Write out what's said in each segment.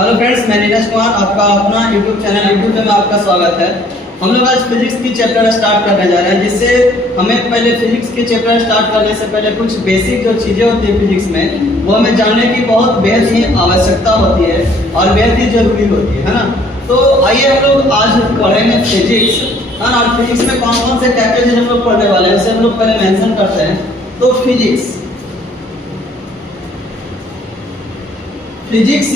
Hello friends, मैं नीरज कुमार, आपका अपना यूट्यूब चैनल यूट्यूब में आपका स्वागत है। हम लोग आज फिजिक्स की चैप्टर स्टार्ट करने जा रहे हैं, जिससे हमें पहले फिजिक्स की चैप्टर स्टार्ट करने से पहले कुछ बेसिक जो चीज़ें होती है फिजिक्स में, वो हमें जानने की बहुत बेहद ही आवश्यकता होती है और बेहद ही जरूरी होती है ना। तो आइए हम लोग आज पढ़ेंगे फिजिक्स, है ना। और फिजिक्स में कौन कौन से क्या क्या चीज़ हम लोग पढ़ने वाले हैं, उसे हम लोग पहले मेंशन करते हैं। तो फिजिक्स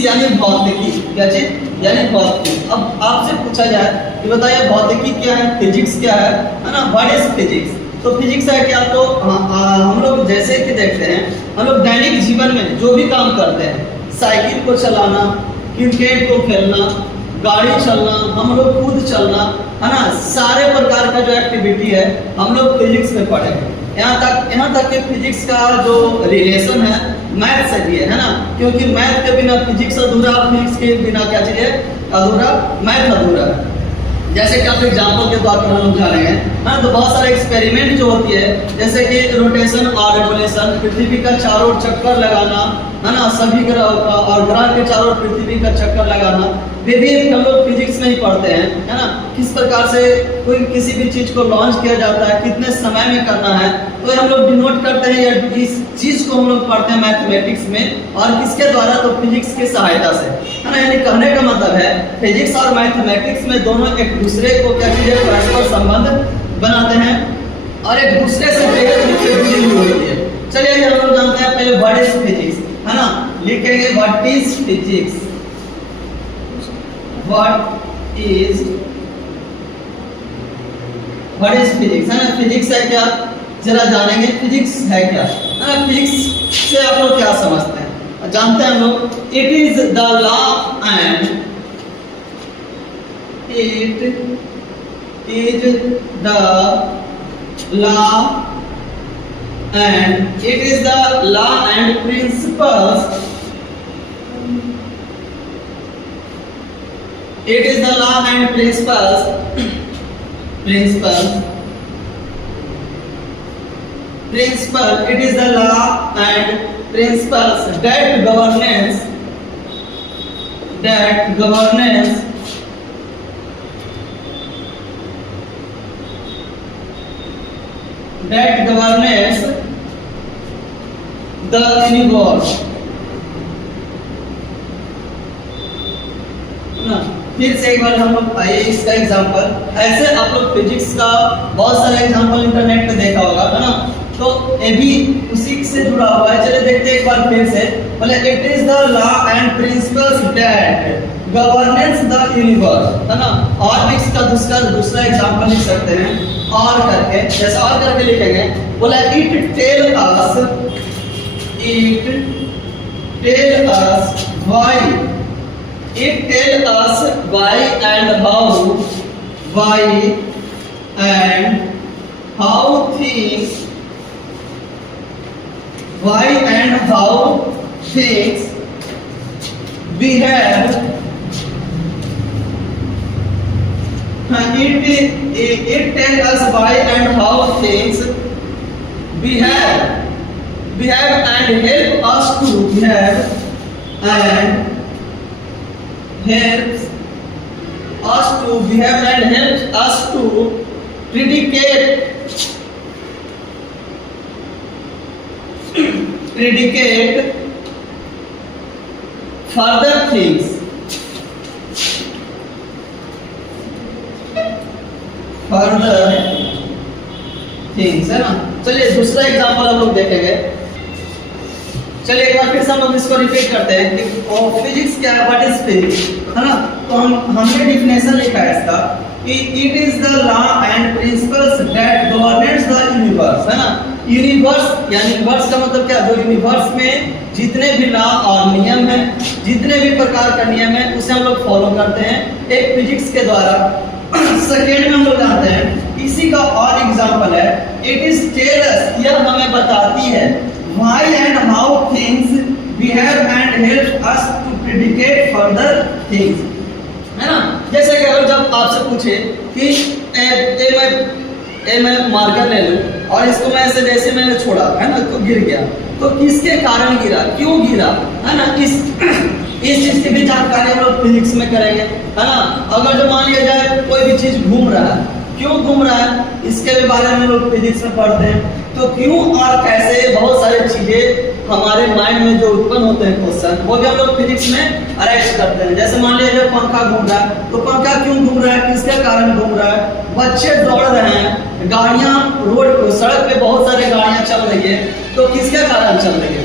यानी भौतिकी, क्या चीज यानी भौतिकी। अब आपसे पूछा जाए कि बताइए भौतिकी क्या है, फिजिक्स क्या है ना। What is physics? तो फिजिक्स है क्या? तो हम लोग जैसे कि देखते हैं, हम लोग दैनिक जीवन में जो भी काम करते हैं, साइकिल को चलाना, क्रिकेट को खेलना, गाड़ी चलना, हम लोग खुद चलना, है ना, सारे प्रकार का जो एक्टिविटी है हम लोग फिजिक्स में पढ़ेंगे। यहाँ तक कि फिजिक्स का जो रिलेशन है मैथ से भी है ना, क्योंकि मैथ के बिना फिजिक्स अधूरा, फिजिक्स के बिना क्या चीज है अधूरा, मैथ अधूरा है। जैसे कि आप एग्जाम्पल के तौर पर हम लोग जानेंगे, हाँ, तो बहुत सारे एक्सपेरिमेंट जो होती है, जैसे कि रोटेशन और रेवोल्यूशन, पृथ्वी का चारों ओर चक्कर लगाना, है ना, सभी ग्रह का और ग्रह के चारों ओर पृथ्वी का चक्कर लगाना, वे भी हम लोग फिजिक्स में ही पढ़ते हैं, है ना। किस प्रकार से कोई किसी भी चीज को लॉन्च किया जाता है, कितने समय में करना है, तो हम लोग डिनोट करते हैं, या इस चीज को हम लोग पढ़ते हैं मैथमेटिक्स में। और किसके द्वारा? तो फिजिक्स की सहायता से, है ना। यानी कहने का मतलब है फिजिक्स और मैथमेटिक्स में दोनों एक दूसरे को क्या चीज है, परस्पर संबंध बनाते हैं और एक दूसरे से बेहद जुड़ी हुई होती है। चलिए हम लोग जानते हैं पहले व्हाट इज फिजिक्स, है ना। लिखेंगे what is physics, what is physics, है ना। फिजिक्स है क्या, जरा जानेंगे फिजिक्स है क्या, है ना। फिजिक्स से आप लोग क्या समझते हैं, जानते हैं हम लोग। It is the law and principles, it is the law and principles it is the law and principles that governance the universe, ना। फिर से एक बार हम लोग आइए इसका एग्जांपल, ऐसे आप लोग फिजिक्स का बहुत सारे एग्जांपल इंटरनेट पे देखा होगा, है ना। तो ये भी उसी से जुड़ा हुआ है। चलिए देखते हैं एक बार फिर से। बोले it is the law and principles that governance the universe, है ना। और भी इसका दूसरा एग्जांपल लिख सकते हैं और करके, जैसा और करके लिखेंगे। बोला it tell us why and how things behave. It tells us why and how things behave and help us to helps us to predicate further things, है ना। चलिए दूसरा एग्जांपल हम लोग देखेंगे। चलिए एक बार फिर से हम लोग इसको रिपीट करते हैं कि फिजिक्स क्या है, व्हाट इज फिजिक्स, है ना। तो हमने डिफिनेशन लिखा है इसका कि it is the law and principles that governance the universe, है ना। यूनिवर्स यानी यूनिवर्स का मतलब क्या, जो यूनिवर्स में जितने भी लॉ और नियम हैं, जितने भी प्रकार का नियम है, उसे हम लोग फॉलो करते हैं एक फिजिक्स के द्वारा। सेकेंड में हम लोग जानते हैं, इसी का और एग्जांपल है इट इज टेल अस, यह हमें बताती है why and how things behave and helps us to predicate further things, है ना। जैसे कि अगर जब आपसे पूछे कि मैं मार्कर ले लूं और इसको मैं ऐसे जैसे मैंने छोड़ा, है ना, तो गिर गया, तो किसके कारण गिरा, क्यों गिरा, है ना। इस चीज की भी जानकारी हम लोग फिजिक्स में करेंगे, है ना। अगर जो मान लिया जाए कोई भी चीज घूम रहा है, क्यों घूम रहा है इसके भी बारे में हम लोग फिजिक्स में पढ़ते हैं। तो क्यों और कैसे बहुत सारी चीजें हमारे माइंड में जो उत्पन्न होते हैं क्वेश्चन, वो भी हम लोग फिजिक्स में अरेस्ट करते हैं। जैसे मान लिया जाए पंखा घूम रहा है, तो पंखा क्यों घूम रहा है, किसके कारण घूम रहा है, बच्चे दौड़ रहे हैं, गाड़ियां रोड पे सड़क पे बहुत सारी गाड़ियां चल रही है, तो किसके कारण चल रही है।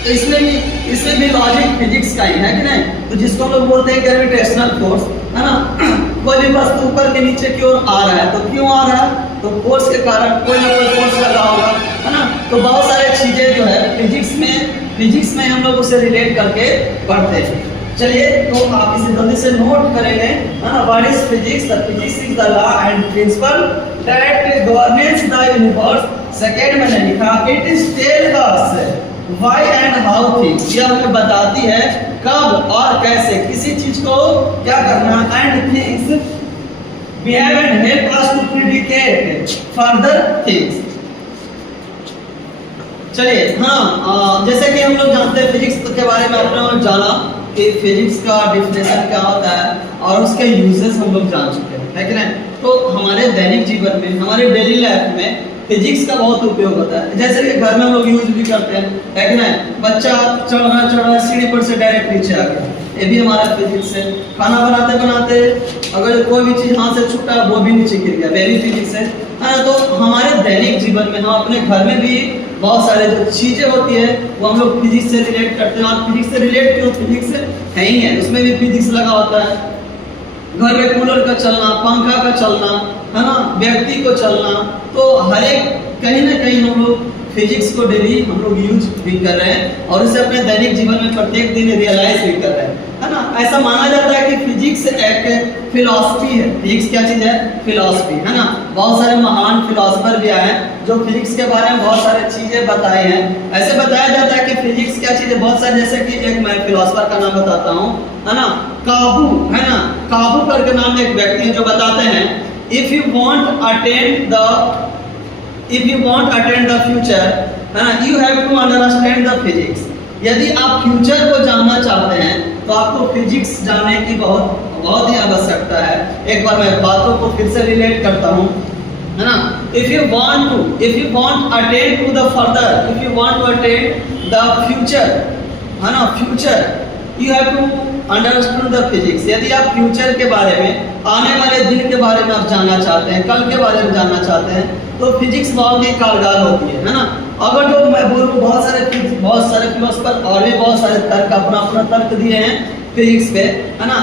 तो इसमें भी लॉजिक फिजिक्स का ही है कि नहीं। तो जिसको हम लोग बोलते हैं ग्रेविटेशनल फोर्स, है ना। कोई भी वस्तु ऊपर के नीचे की ओर आ रहा है, तो क्यों आ रहा है, तो फोर्स के कारण कोई ना कोई फोर्स लगा होगा, है ना। तो बहुत सारे चीजें जो है फिजिक्स में हम लोग उसे रिलेट करके पढ़ते हैं। चलिए, तो आप इसे जल्दी से नोट करेंगे, है ना। What is physics? The physics is the law and principle that governance the universe. Second मैंने लिखा it is tell us why and how things. यह हमें बताती है कब और कैसे किसी चीज को क्या करना, and things behave and help us to predicate further things. चलिए, हाँ, जैसे कि हम लोग जानते हैं फिजिक्स के बारे में आपने लोग जाना कि फिजिक्स का डिफिनेशन क्या होता है और उसके यूजेस हम लोग जान चुके हैं, है कि नहीं। तो हमारे दैनिक जीवन में, हमारे डेली लाइफ में फिजिक्स का बहुत उपयोग होता है। जैसे कि घर में हम लोग यूज भी करते हैं, है कि नहीं। बच्चा चढ़ रहा सीढ़ी पर से डायरेक्ट नीचे आ गया, ये भी हमारा फिजिक्स है। खाना बनाते बनाते अगर कोई भी चीज हाथ से छूटा वो भी नीचे गिर गया, वेरी फिजिक्स है ना। तो हमारे दैनिक जीवन में हम अपने घर में भी बहुत सारे जो चीजें होती है वो हम लोग फिजिक्स से रिलेट करते हैं। और फिजिक्स से रिलेट क्यों, फिजिक्स है ही है, उसमें भी फिजिक्स लगा होता है। घर में कूलर का चलना, पंखा का चलना, है ना, व्यक्ति को चलना, तो हर एक कहीं ना कहीं हम लोग फिजिक्स को डेली हम लोग यूज भी कर रहे हैं और इसे अपने दैनिक जीवन में प्रत्येक दिन रियलाइज भी कर रहे हैं, है ना। ऐसा माना जाता है कि फिजिक्स एक फिलॉसफी है। फिजिक्स क्या चीज है, फिलॉसफी, है ना। बहुत सारे महान फिलोसोफर भी आए हैं जो फिजिक्स के बारे में बहुत सारी चीजें बताए हैं। ऐसे बताया जाता है कि फिजिक्स क्या चीज है, बहुत सारे, जैसे कि एक मैं फिलोसोफर का नाम बताता हूँ, है ना, काबू, है ना। काबू करके नाम एक व्यक्ति है जो बताते हैं if you want attend the future, है ना, you have to understand the physics. यदि आप फ्यूचर को जानना चाहते हैं तो आपको फिजिक्स जानने की बहुत ही आवश्यकता है। एक बार मैं बातों को फिर से रिलेट करता हूँ, है ना। If you want attend to the further, if you want to attend the future, है ना, future, you have to understand the physics. यदि आप फ्यूचर के बारे में, आने वाले दिन के बारे में आप जानना चाहते हैं, कल के बारे में जानना चाहते हैं, तो फिजिक्स बहुत ही कारगर होती है ना। अगर जो मैं बोलूँ बहुत सारे फिलोसोफर और भी बहुत सारे तर्क अपना तर्क दिए हैं फिजिक्स पे, है ना।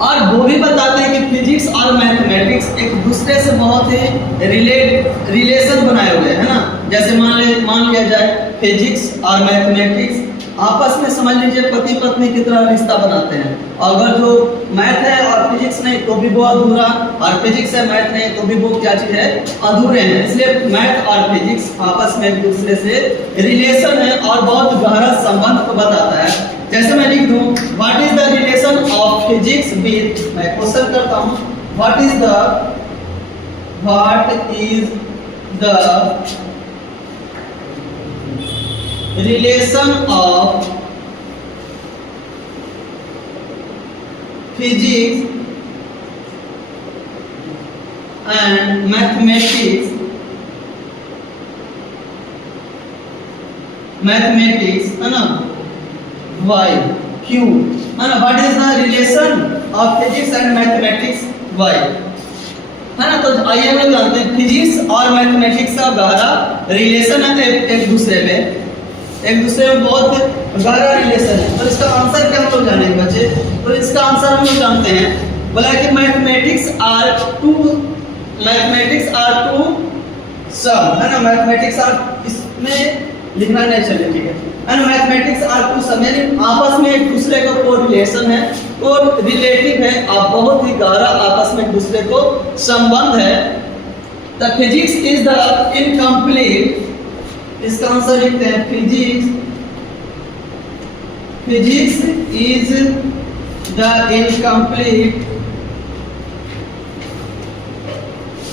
और वो भी बताते हैं कि फिजिक्स और मैथमेटिक्स एक दूसरे से बहुत ही रिलेशन बनाए हुए हैं, है ना। जैसे मान लिया जाए फिजिक्स और मैथमेटिक्स आपस में, समझ लीजिए, पति पत्नी की तरह रिश्ता बनाते हैं। अगर जो मैथ है और फिजिक्स नहीं तो भी वो अधूरा, और फिजिक्स है मैथ नहीं तो भी वो क्या चीज है, अधूरे हैं। इसलिए मैथ और फिजिक्स आपस में एक दूसरे से रिलेशन है और बहुत गहरा संबंध को बताता है। जैसे मैं लिख दूं what is the relation of physics with, मैं क्वेश्चन करता हूं, what is the relation of physics and mathematics, है ना, why, क्यों, है ना। what is the relation of physics and mathematics, why, है ना। तो आइए हम लोग जानते हैं फिजिक्स और मैथमेटिक्स का गहरा रिलेशन है एक दूसरे में बहुत गहरा रिलेशन है। तो इसका आंसर क्या हम लोग जानेंगे बच्चे, तो इसका आंसर हम लोग जानते हैं, बोला कि मैथमेटिक्स आर टू सम, है ना। मैथमेटिक्स आर, इसमें लिखना नहीं चले, ठीक है ना। मैथमेटिक्स आर टू सम, यानी आपस में एक दूसरे का कोरिलेशन है और रिलेटिव है, आप बहुत ही गहरा आपस में एक दूसरे को संबंध है। The physics is the incomplete, इसका आंसर लिखते हैं physics is the incomplete,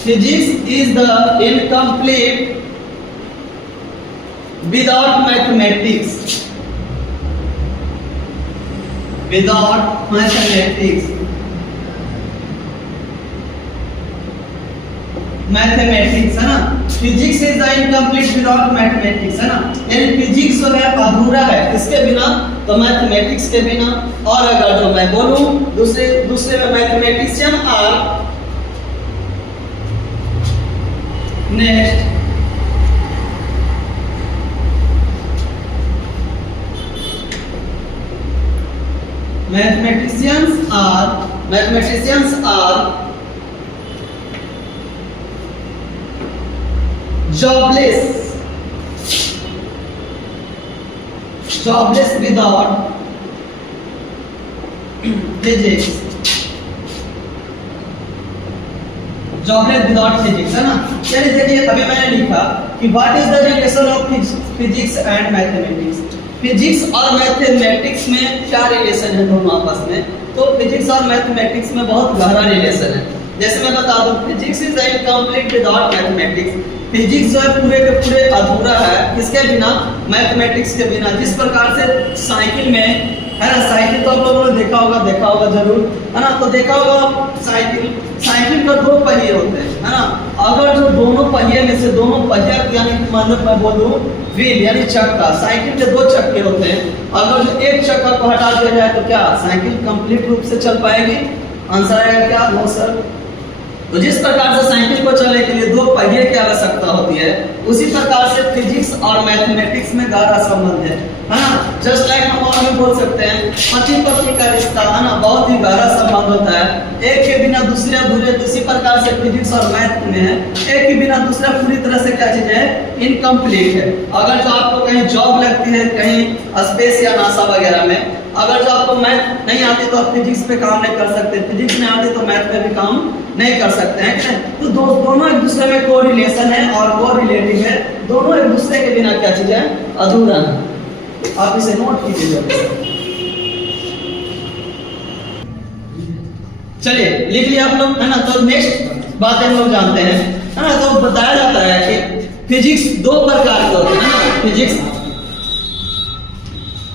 physics is the incomplete without mathematics, without mathematics, mathematics है ना, physics is incomplete without mathematics है ना, यानी फिजिक्स जो है अधूरा है किसके बिना, तो मैथमेटिक्स के बिना। और अगर जो मैं बोलूं दूसरे में mathematician are next mathematicians are jobless without physics, jobless without physics है ना। यानी देखिए अभी मैंने लिखा कि what is the relation of physics and mathematics, physics और मैथमेटिक्स में क्या रिलेशन है दोनों आपस में, तो फिजिक्स और मैथमेटिक्स में बहुत गहरा रिलेशन है। जैसे मैं बता दूं physics is incomplete without mathematics, physics जो है पूरे के पूरे अधूरा है किसके बिना, मैथमेटिक्स के बिना। जिस प्रकार से साइकिल में है ना, साइकिल तो आप लोगों ने देखा होगा जरूर है ना, तो देखा होगा साइकिल का दो पहिए होते हैं है ना, अगर जो दोनों पहिए में से दोनों पहिया यानी मतलब मैं बोलूं व्हील यानी चक्का, साइकिल के दो चक्के होते हैं, अगर जो एक चक्का को हटा दिया जाए तो क्या साइकिल कंप्लीट रूप से चल पाएगी, आंसर आएगा क्या, नो सर। तो जिस प्रकार से साइकिल को चलने के लिए दो पहिए की आवश्यकता होती है, उसी प्रकार से फिजिक्स और मैथमेटिक्स में गहरा संबंध है ना। जस्ट लाइक हम और भी बोल सकते हैं पति पत्नी का रिश्ता है ना, बहुत ही गहरा संबंध होता है, एक के बिना दूसरे अधूरे। इसी प्रकार से फिजिक्स और मैथ में है, एक के बिना दूसरा पूरी तरह से क्या चीज है, इनकम्प्लीट है। अगर जो आपको कहीं जॉब लगती है कहीं स्पेस या नासा वगैरह में, अगर जो आपको मैथ नहीं आती तो आप फिजिक्स पे काम नहीं कर सकते, फिजिक्स नहीं आती तो मैथ पे भी काम नहीं कर सकते हैं क्या? तो दोनों एक दूसरे में को रिलेशन है और को रिलेटिव है, दोनों एक दूसरे के बिना क्या चीज है, अधूरा है। आप इसे नोट कीजिए। चलिए लिख लिया आप लोग है ना। तो नेक्स्ट बात हम लोग जानते हैं है ना, तो बताया जाता है कि फिजिक्स दो प्रकार के होते हैं ना, physics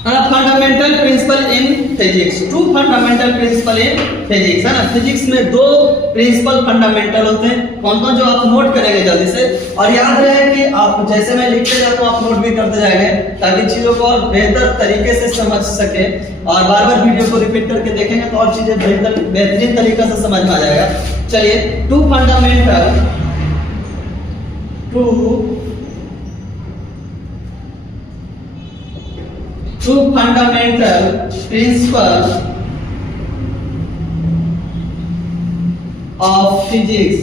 fundamental principle in physics, two fundamental principle in physics है ना। फिजिक्स में दो प्रिंसिपल फंडामेंटल होते हैं, कौन कौन जो आप नोट करेंगे जल्दी से, और याद रहे कि आप जैसे मैं लिखते जाता हूँ आप नोट भी करते जाएंगे ताकि चीजों को और बेहतर तरीके से समझ सके, और बार बार वीडियो को रिपीट करके देखेंगे तो और चीजें बेहतरीन तरीके से समझ में आ जाएगा। चलिए two fundamental principles of physics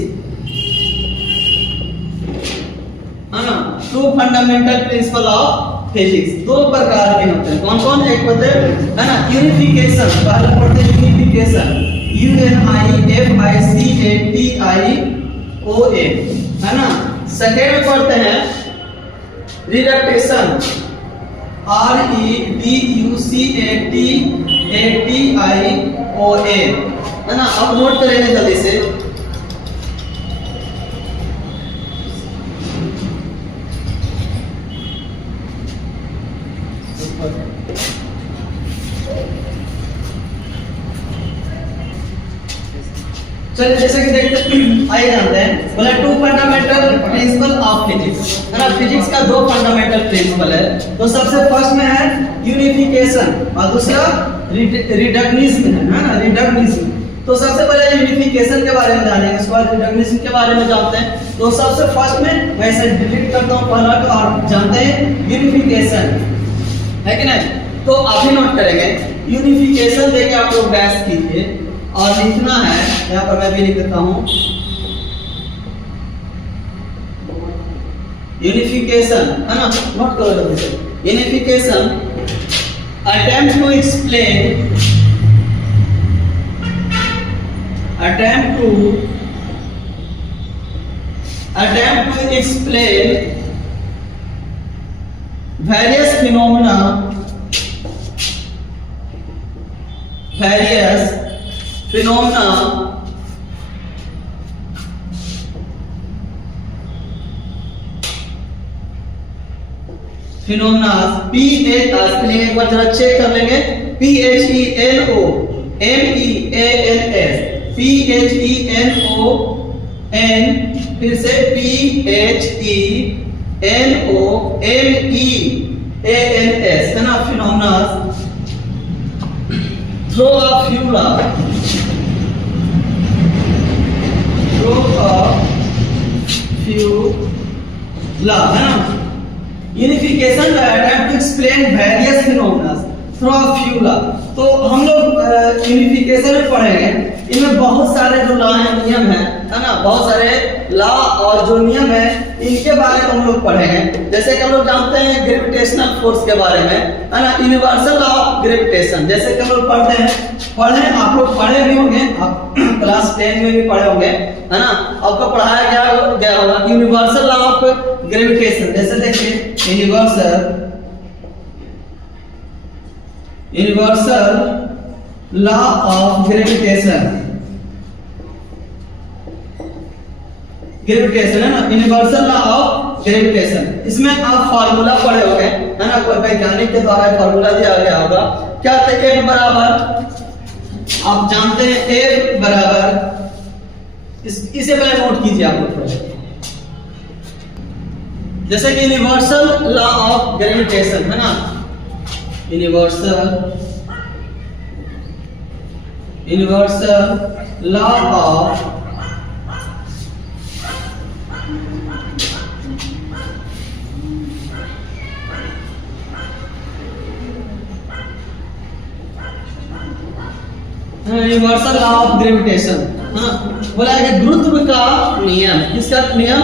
है ना, two fundamental principle of physics दो प्रकार के होते हैं, कौन कौन, एक होते हैं है ना यूनिफिकेशन, पहले पढ़ते हैं यूनिफिकेशन, UNIFICATIOA है ना। सेकेंड में पढ़ते हैं रिडक्टेशन, REDUCATATIOA है ना। अब नोट करेंगे जल्दी से, चलिए जैसे कि देखते आइए जानते हैं, बोला two fundamental principle of physics है ना। फिजिक्स का दो फंडामेंटल प्रिंसिपल है, तो सबसे फर्स्ट में है यूनिफिकेशन और दूसरा रिडक्शनिज्म है ना, रिडक्शनिज्म। तो सबसे पहले यूनिफिकेशन के बारे में जानेंगे, उसके बाद रिडक्शनिज्म के बारे में जानते हैं। तो सबसे फर्स्ट में वैसे डिलीट करता हूं पहला को और जानते हैं यूनिफिकेशन है कि नहीं, तो आप ही नोट करेंगे यूनिफिकेशन देके आप लोग डैश कीजिए और लिखना है, यहाँ पर मैं भी लिख देता हूँ यूनिफिकेशन है ना, नोट करो जल्दी से। Unification attempt to explain various phenomena P A एक बार जरा चेक कर लेंगे, PHENOMEANS, PHENON, फिर से PHENOMEANS, है ना, phenomena. Through a formula, through a formula, है ना। यूनिफिकेशन का attempt to explain various phenomena through a formula. तो हम लोग यूनिफिकेशन में पढ़ेंगे, इनमें बहुत सारे जो लॉ हैं, नियम है ना, बहुत सारे लॉ और जो नियम है इनके बारे में हम लोग पढ़ेंगे। जैसे कि हम लोग जानते हैं ग्रेविटेशनल फोर्स के बारे में, है ना, यूनिवर्सल लॉ ऑफ ग्रेविटेशन, जैसे कि हम लोग पढ़ते हैं, आप लोग पढ़े भी होंगे, आप क्लास 10 में भी पढ़े होंगे, है ना, आपको पढ़ाया गया होगा कि यूनिवर्सल लॉ ऑफ ग्रेविटेशन। जैसे देखिए यूनिवर्सल लॉ ऑफ ग्रेविटेशन, है ना, यूनिवर्सल लॉ ऑफ ग्रेविटेशन। इसमें आप फार्मूला पढ़े होंगे, है ना, कोई वैज्ञानिक के द्वारा फार्मूला दिया गया होगा, क्या था, F बराबर, आप जानते हैं F बराबर, इसे पहले नोट कीजिए आप लोग, जैसे कि यूनिवर्सल लॉ ऑफ ग्रेविटेशन, है ना, universal law of universal law of gravitation, हाँ, बोला है कि गुरुत्व का नियम, किसका नियम,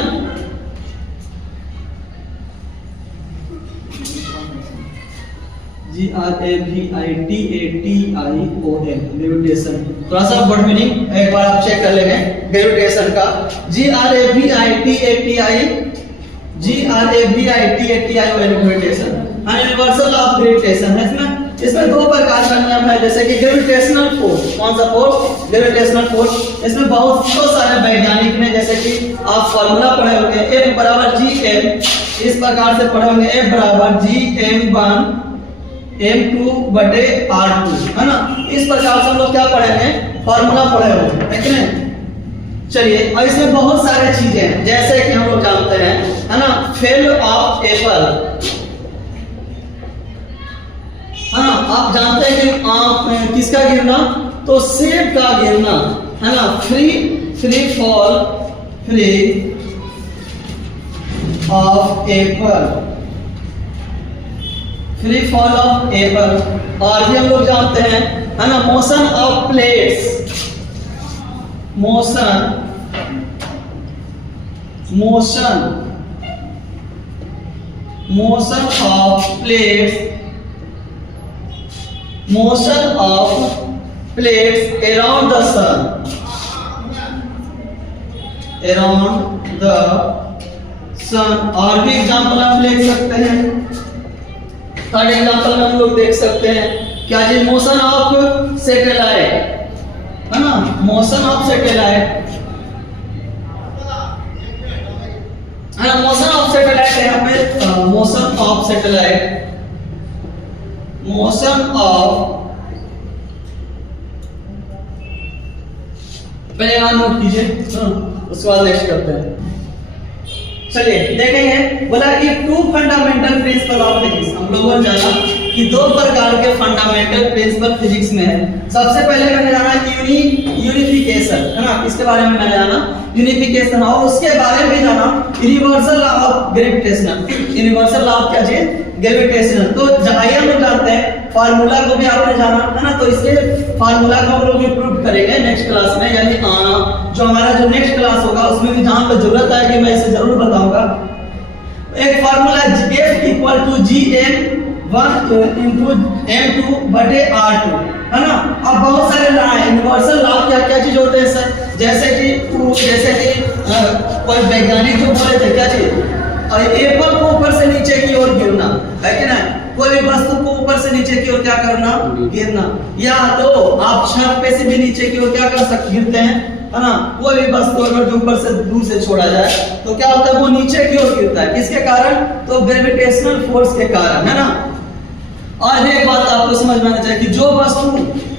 GRAVITATION, ग्रेविटेशन। थोड़ा सा वर्ड मीनिंग एक बार आप चेक कर लेंगे ग्रेविटेशन का, GRAVITATION, gravitation, universal law of gravitation है। इसमें दो प्रकार का नियम है, जैसे कि ग्रेविटेशनल फोर्स, कौन सा फोर्स, ग्रेविटेशनल फोर्स। इसमें बहुत सारे वैज्ञानिक ने, जैसे कि आप फार्मूला पढ़े होंगे, F बराबर GM, इस प्रकार से पढ़े होंगे, F बराबर GM1 M2 बटे R2, है ना। इस प्रकार से हम लोग क्या पढ़ेंगे, फार्मूला पढ़े होंगे, है कि नहीं। चलिए, और इसमें बहुत सारे चीजें हैं, जैसे कि हम लोग जानते हैं, है ना, फेल ऑफ एप्पल, हाँ, आप जानते हैं कि किसका गिरना, तो सेब का गिरना, है ना, फ्री फॉल ऑफ एप्पल, और भी हम लोग जानते हैं, है ना, motion of plates, motion of plates around the sun, और भी एग्जांपल हम ले सकते हैं। थर्ड एग्जांपल में हम लोग देख सकते हैं क्या जी, मोशन ऑफ सैटेलाइट, है ना, मोशन ऑफ सैटेलाइट, है ना, मोशन ऑफ सैटेलाइट है यहाँ पे, मोशन ऑफ पहले यहाँ नोट कीजिए, उसके बाद नेक्स्ट करते हैं। चलिए देखेंगे, बोला कि two fundamental principle of physics, हम लोगों ने जाना कि दो प्रकार के फंडामेंटल प्रिंसिपल फिजिक्स में है। सबसे पहले मैंने जाना यूनिफिकेशन, है ना, इसके बारे में मैंने जाना यूनिफिकेशन, और उसके बारे में जाना universal law of gravitation, universal law of क्या चीज, ग्रेविटेशन। तो आइए हम लोग जानते हैं, फार्मूला को भी आपने जाना, है ना, तो इसके फार्मूला को हम लोग प्रूव करेंगे नेक्स्ट क्लास में, यानी जो हमारा जो नेक्स्ट क्लास होगा उसमें भी जहां पर जरूरत है कि मैं इसे जरूर बताऊंगा। एक formula F equal to GM1 into M2 बटे R2, है ना। अब बहुत सारे लॉ हैं, यूनिवर्सल लॉ क्या चीज होते हैं सर, जैसे कि कोई वैज्ञानिक जो बोले थे क्या चीज, एप्पल को ऊपर से नीचे की ओर गिरना, है कि ना, कोई भी वस्तु को ऊपर से नीचे की ओर क्या करना, गिरना, या तो आप छत पे से भी नीचे की ओर क्या कर सकते, गिरते हैं, है ना। कोई भी वस्तु अगर जो ऊपर से दूर से छोड़ा जाए तो क्या होता है, वो नीचे की ओर गिरता है, किसके कारण, तो ग्रेविटेशनल फोर्स के कारण, है ना। और एक बात आपको समझ में आना चाहिए कि जो वस्तु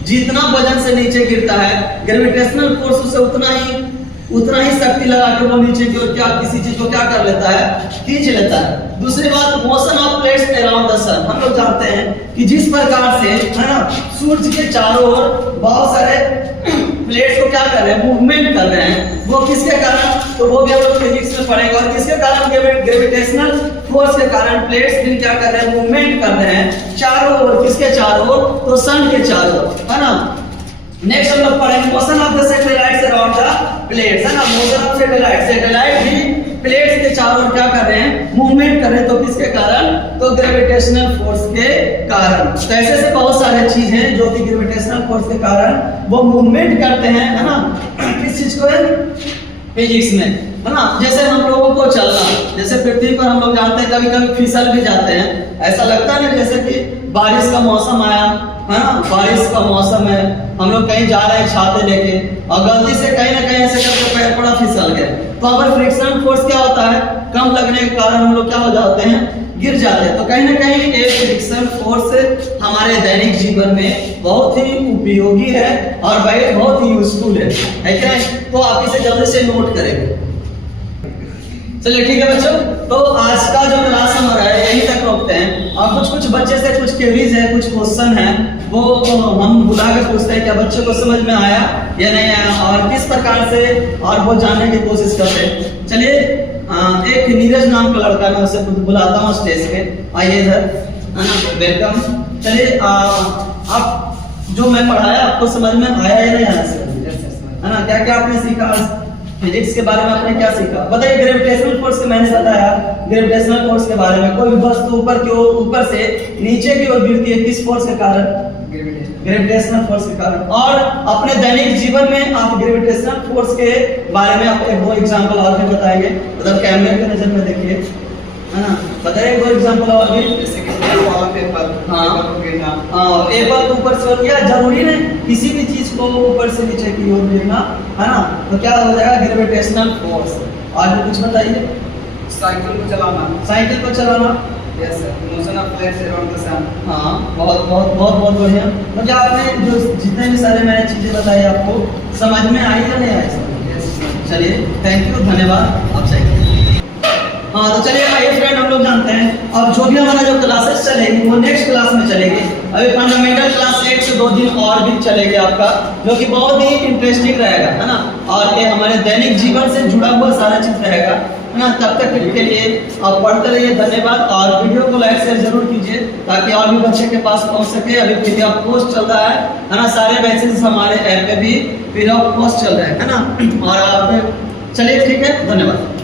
जितना वजन से नीचे गिरता है, ग्रेविटेशनल फोर्स उसे उतना ही शक्ति लगा के वो नीचे की ओर क्या किसी चीज को क्या कर लेता है, खींच लेता है। दूसरी बात, motion of plates around the sun. हम लोग जानते हैं कि जिस प्रकार से है ना सूर्य के चारों ओर बहुत सारे प्लेट्स को क्या कर रहे हैं, मूवमेंट कर रहे हैं, वो किसके कारण, तो वो भी हम लोग फिजिक्स में पढ़ेंगे। और किसके कारण, ग्रेविटेशनल फोर्स के कारण प्लेट्स भी क्या कर रहे हैं, मूवमेंट कर रहे हैं चारों ओर। किसके चारों ओर, तो सन के चारों ओर, है ना। नेक्स्ट हम लोग पढ़ेंगे motion of the satellites around the plates, है ना। मोशन ऑफ सैटेलाइट भी प्लेट्स के चारों ओर क्या कर रहे हैं, मूवमेंट कर रहे हैं। तो किसके कारण, तो ग्रेविटेशनल फोर्स के कारण। तो ऐसे बहुत सारे चीज हैं जो कि ग्रेविटेशनल फोर्स के कारण वो मूवमेंट करते हैं, है ना। किस चीज को है, फिजिक्स में, है ना। जैसे हम लोगों को चलना, जैसे पृथ्वी पर हम लोग जानते हैं कभी कभी फिसल भी जाते हैं। ऐसा लगता है ना जैसे कि बारिश का मौसम आया, है ना, बारिश का मौसम है, हम लोग कहीं जा रहे हैं छाते लेके और गलती से कहीं ना कहीं ऐसे करके पैर पड़ा, फिसल गए। तो अगर फ्रिक्शन फोर्स क्या होता है, कम लगने के कारण हम लोग क्या हो जाते हैं, गिर जाते हैं। तो कहीं ना कहीं एक फ्रिक्शन फोर्स हमारे दैनिक जीवन में बहुत ही उपयोगी है और बहुत ही यूजफुल है क्या। तो आप इसे जल्दी से नोट करेंगे। चलिए ठीक है बच्चों, तो आज का जो क्लास हमारा है यहीं तक रोकते हैं। और कुछ बच्चे से कुछ क्वेरीज है, कुछ क्वेश्चन है, वो हम बुला के पूछते हैं क्या बच्चों को समझ में आया या नहीं आया और किस प्रकार से, और वो जानने की कोशिश करते हैं। चलिए एक नीरज नाम का लड़का, मैं उसे बुलाता हूँ स्टेज पे, आइए इधर, है ना, वेलकम। चलिए आप जो मैं पढ़ाया आपको समझ में आया या नहीं आया सर, है ना। क्या क्या आपने सीखा फिजिक्स के बारे में, आपने क्या सीखा बताइए। ग्रेविटेशनल फोर्स के मैंने बताया, ग्रेविटेशनल फोर्स के बारे में, कोई वस्तु ऊपर से नीचे की ओर गिरती है, किस फोर्स के कारण, ग्रेविटेशनल फोर्स के कारण। और अपने दैनिक जीवन में आप ग्रेविटेशनल फोर्स के बारे में आप एक दो एग्जांपल और भी बताएंगे, मतलब कैमरे के नजर में देखिए, है ना, बताइए दो एग्जांपल और भी। जैसे कि पेपर, हाँ पेपर ऊपर से गया, जरूरी नहीं किसी भी चीज को ऊपर से नीचे की ओर गिरना, है ना, तो क्या हो जाएगा, ग्रेविटेशनल फोर्स। आगे कुछ बताइए। साइकिल को चलाना, yes sir. Motion of plates around the sun, हाँ बहुत बढ़िया। मतलब आपने जो जितने भी सारे मैंने चीजें बताई आपको समझ में आई या नहीं आई सर? चलिए थैंक यू, धन्यवाद आपसे। हाँ तो चलिए आइए फ्रेंड, हम लोग जानते हैं अब जो भी हमारा जो क्लासेस चलेगी वो नेक्स्ट क्लास में चलेगी। अभी फंडामेंटल क्लास 1 से 2 दिन और भी चलेगी आपका, जो कि बहुत ही इंटरेस्टिंग रहेगा, है ना। और ये हमारे दैनिक जीवन से जुड़ा हुआ सारा चीज रहेगा, है ना। तब तक के लिए आप पढ़ते रहिए, धन्यवाद। और वीडियो को लाइक शेयर जरूर कीजिए ताकि और भी बच्चे के पास पहुंच सके। अभी फ्री ऑफ कॉस्ट चल रहा है ना, सारे बैचेस हमारे ऐप पे भी फ्री ऑफ कॉस्ट चल रहे हैं, है ना। और आप चलिए ठीक है, धन्यवाद।